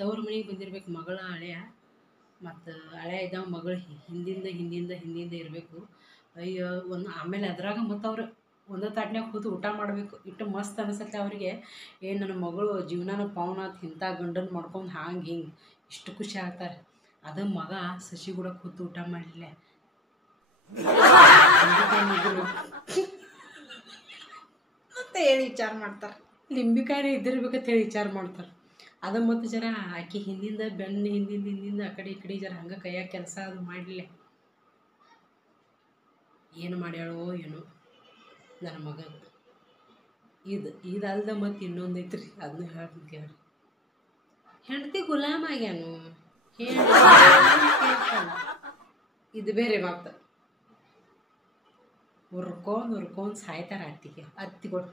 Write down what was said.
ತವ್ರ ಮನೆಗೆ ಬಂದಿರ್ಬೇಕು ಮಗಳ ಹಳೆಯ ಮತ್ತು ಹಳೆಯ ಇದ್ದಾವ ಮಗಳು ಹಿಂದಿಂದ ಇರಬೇಕು. ಅಯ್ಯೋ ಆಮೇಲೆ ಅದ್ರಾಗ ಮತ್ತು ಅವ್ರು ಒಂದೇ ತಾಟ್ನ್ಯಾಗ ಕೂತು ಊಟ ಮಾಡಬೇಕು. ಇಟ್ಟು ಮಸ್ತ್ ಅನಿಸತ್ತೆ ಅವರಿಗೆ. ನನ್ನ ಮಗಳು ಜೀವನಾನ ಪಾವನಾತ್ ಇಂಥ ಗಂಡನ ಮಾಡ್ಕೊಂಡು ಹಿಂಗೆ ಇಷ್ಟು ಖುಷಿ ಆಗ್ತಾರೆ. ಅದು ಮಗ ಸಸಿ ಕೂಡ ಕೂತು ಊಟ ಮಾಡಲಿಲ್ಲ ಅಂತ ಹೇಳಿ ವಿಚಾರ ಮಾಡ್ತಾರೆ. ಲಿಂಬಿಕಾಯಿನೇ ಇದ್ದಿರ್ಬೇಕಂತ ಹೇಳಿ ವಿಚಾರ ಮಾಡ್ತಾರೆ. ಅದು ಮತ್ತು ಜರ ಆಕೆ ಹಿಂದಿಂದ ಆ ಕಡೆ ಈ ಕಡೆ ಜರ ಹಂಗೆ ಕೈಯಾಗ ಕೆಲಸ ಅದು ಮಾಡಲಿಲ್ಲ. ಏನು ಮಾಡ್ಯಾಳೋ ಏನೋ ನನ್ನ ಮಗ. ಇದಲ್ದ ಮತ್ತು ಇನ್ನೊಂದು ಐತ್ರಿ, ಅದನ್ನ ಹೇಳ್ತೀನಿ ಕೇಳ್ರಿ. ಹೆಂಡತಿ ಗುಲಾಮ್ ಆಗ್ಯಾನು ಇದು ಬೇರೆ ಮಾತು. ಹುರ್ಕೊಂಡು ಸಾಯ್ತಾರೆ ಅತ್ತಿಗಳು.